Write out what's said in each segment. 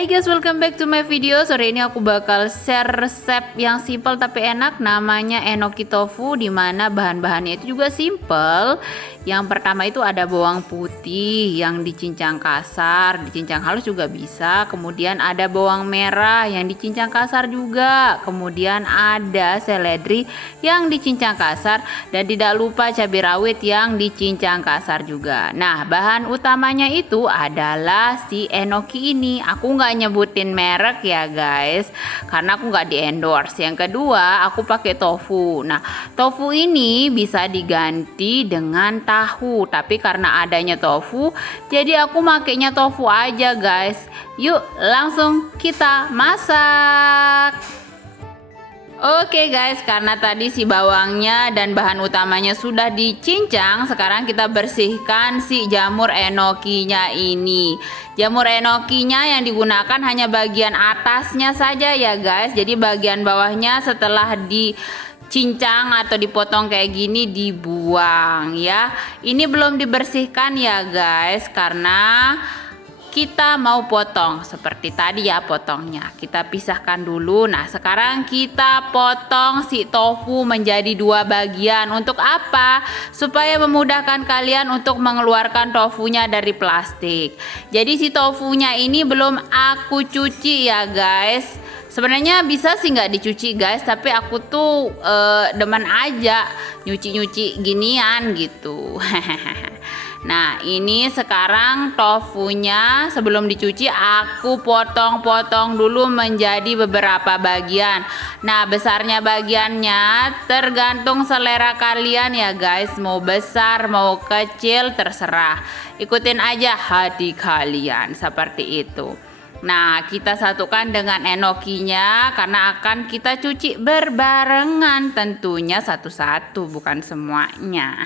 Hai guys, welcome back to my video. Sore ini aku bakal share resep yang simple tapi enak, namanya enoki tofu, dimana bahan-bahannya itu juga simple. Yang pertama itu ada bawang putih yang dicincang kasar, dicincang halus juga bisa. Kemudian ada bawang merah yang dicincang kasar juga. Kemudian ada seledri yang dicincang kasar, dan tidak lupa cabai rawit yang dicincang kasar juga. Nah, bahan utamanya itu adalah si enoki ini. Aku nggak nyebutin merek ya guys, karena aku nggak di endorse. Yang kedua, aku pakai tofu. Nah, tofu ini bisa diganti dengan tahu, tapi karena adanya tofu, jadi aku makainya tofu aja guys. Yuk langsung kita masak. Oke guys, karena tadi si bawangnya dan bahan utamanya sudah dicincang, sekarang kita bersihkan si jamur enokinya ini. Jamur enokinya yang digunakan hanya bagian atasnya saja ya guys. Jadi bagian bawahnya setelah dicincang atau dipotong kayak gini dibuang ya. Ini belum dibersihkan ya guys, karena kita mau potong seperti tadi ya potongnya. Kita pisahkan dulu. Nah, sekarang kita potong si tofu menjadi dua bagian. Untuk apa? Supaya memudahkan kalian untuk mengeluarkan tofunya dari plastik. Jadi si tofunya ini belum aku cuci ya guys. Sebenarnya bisa sih nggak dicuci guys, tapi aku tuh demen aja nyuci-nyuci ginian gitu. Nah, ini sekarang tofunya sebelum dicuci aku potong-potong dulu menjadi beberapa bagian. Nah, besarnya bagiannya tergantung selera kalian ya guys. Mau besar, mau kecil, terserah. Ikutin aja hati kalian seperti itu. Nah, kita satukan dengan enokinya karena akan kita cuci berbarengan, tentunya satu-satu, bukan semuanya.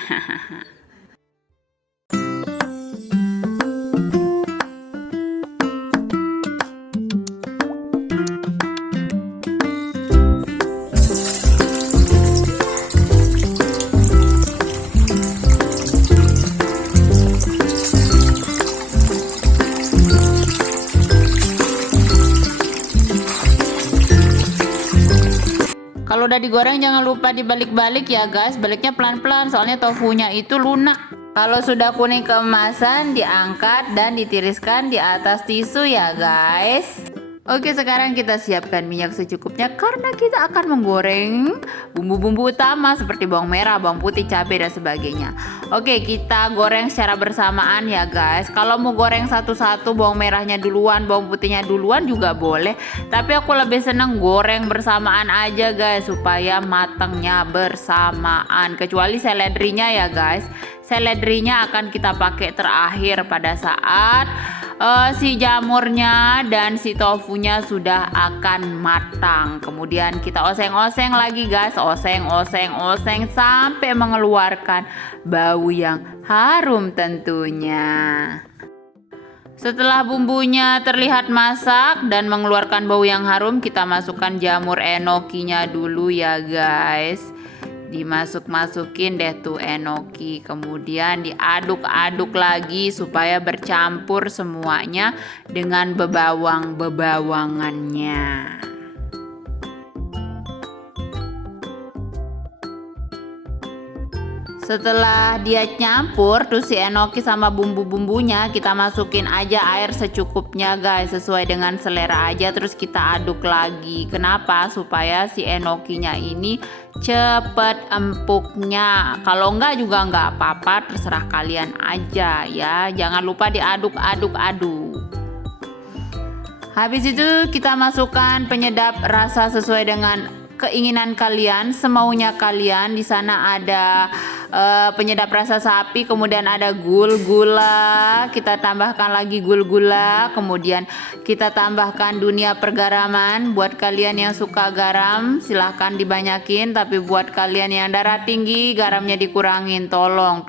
Kalau udah digoreng jangan lupa dibalik-balik ya guys. Baliknya pelan-pelan soalnya tofunya itu lunak. Kalau sudah kuning keemasan, diangkat dan ditiriskan di atas tisu ya guys. Oke, sekarang kita siapkan minyak secukupnya karena kita akan menggoreng bumbu-bumbu utama seperti bawang merah, bawang putih, cabai dan sebagainya. Oke, kita goreng secara bersamaan ya guys. Kalau mau goreng satu-satu, bawang merahnya duluan, bawang putihnya duluan juga boleh. Tapi aku lebih seneng goreng bersamaan aja guys, supaya matangnya bersamaan. Kecuali seledrinya ya guys. Seledrinya akan kita pakai terakhir pada saat si jamurnya dan si tofunya sudah akan matang. Kemudian kita oseng-oseng lagi guys, oseng sampai mengeluarkan bau yang harum tentunya. Setelah bumbunya terlihat masak dan mengeluarkan bau yang harum, kita masukkan jamur enokinya dulu ya guys. Dimasuk-masukin deh tuh enoki, kemudian diaduk-aduk lagi supaya bercampur semuanya dengan bebawang-bebawangannya. Setelah dia nyampur tuh si enoki sama bumbu-bumbunya, kita masukin aja air secukupnya guys, sesuai dengan selera aja, terus kita aduk lagi. Kenapa? Supaya si enokinya ini cepet empuknya. Kalau enggak juga enggak apa-apa, terserah kalian aja ya. Jangan lupa diaduk-aduk-aduk. Habis itu kita masukkan penyedap rasa sesuai dengan keinginan kalian, semaunya kalian. Di sana ada penyedap rasa sapi, kemudian ada gula, kita tambahkan lagi gula, kemudian kita tambahkan dunia pergaraman. Buat kalian yang suka garam silahkan dibanyakin, tapi buat kalian yang darah tinggi garamnya dikurangin, tolong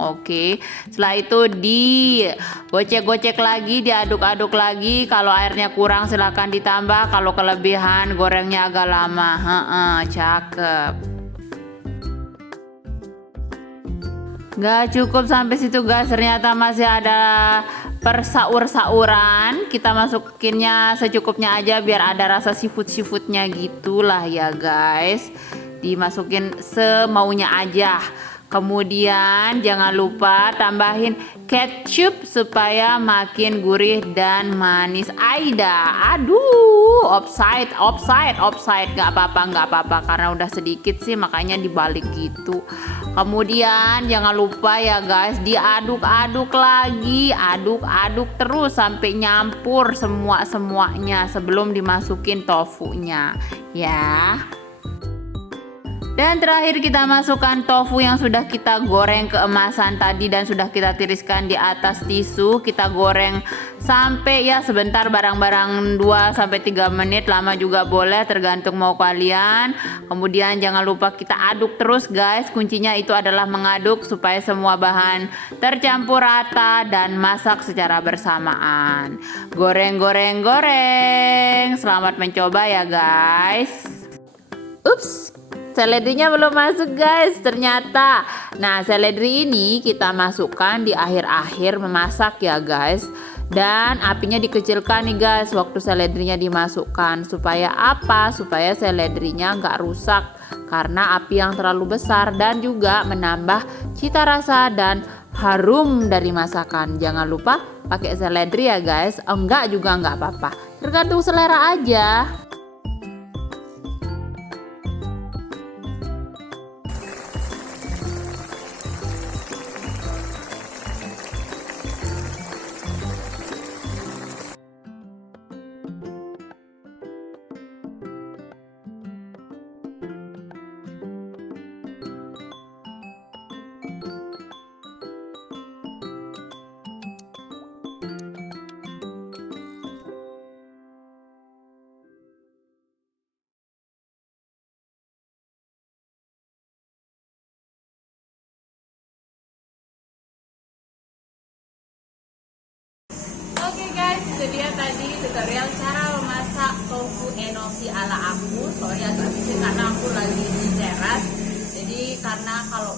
oke. Setelah itu digocek-gocek lagi, diaduk-aduk lagi. Kalau airnya kurang silahkan ditambah, kalau kelebihan gorengnya agak lama. Cakep. Gak cukup sampai situ guys, ternyata masih ada persaur-sauran, kita masukinnya secukupnya aja biar ada rasa seafood-seafoodnya gitulah ya guys. Dimasukin semaunya aja. Kemudian jangan lupa tambahin ketchup supaya makin gurih dan manis. Aida, aduh, offside, nggak apa-apa karena udah sedikit sih makanya dibalik gitu. Kemudian jangan lupa ya guys, diaduk-aduk lagi, aduk-aduk terus sampai nyampur semuanya sebelum dimasukin tofunya, ya. Dan terakhir kita masukkan tofu yang sudah kita goreng keemasan tadi dan sudah kita tiriskan di atas tisu. Kita goreng sampai ya sebentar, barang-barang 2-3 menit, lama juga boleh tergantung mau kalian. Kemudian jangan lupa kita aduk terus guys. Kuncinya itu adalah mengaduk supaya semua bahan tercampur rata dan masak secara bersamaan. Goreng. Selamat mencoba ya guys. Ups, seledrinya belum masuk guys ternyata. Nah, seledri ini kita masukkan di akhir-akhir memasak ya guys. Dan apinya dikecilkan nih guys waktu seledrinya dimasukkan. Supaya apa? Supaya seledrinya nggak rusak karena api yang terlalu besar, dan juga menambah cita rasa dan harum dari masakan. Jangan lupa pakai seledri ya guys. Enggak juga nggak apa-apa, tergantung selera aja. Oke guys, itu dia tadi tutorial cara memasak tofu enoki ala aku. Sorry agak bising karena aku lagi di teras. Jadi karena kalau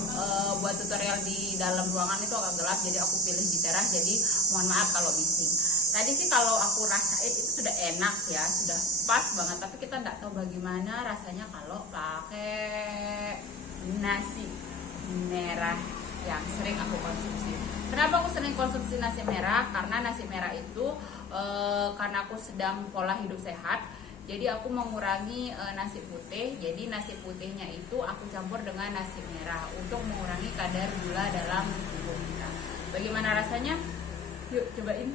buat tutorial di dalam ruangan itu agak gelap, jadi aku pilih di teras. Jadi mohon maaf kalau bising. Tadi sih kalau aku rasain itu sudah enak ya, sudah pas banget. Tapi kita nggak tahu bagaimana rasanya kalau pakai nasi merah yang sering aku konsumsi. Kenapa aku sering konsumsi nasi merah? Karena nasi merah itu karena aku sedang pola hidup sehat, jadi aku mengurangi nasi putih. Jadi nasi putihnya itu aku campur dengan nasi merah untuk mengurangi kadar gula dalam tubuh kita. Bagaimana rasanya? Yuk cobain.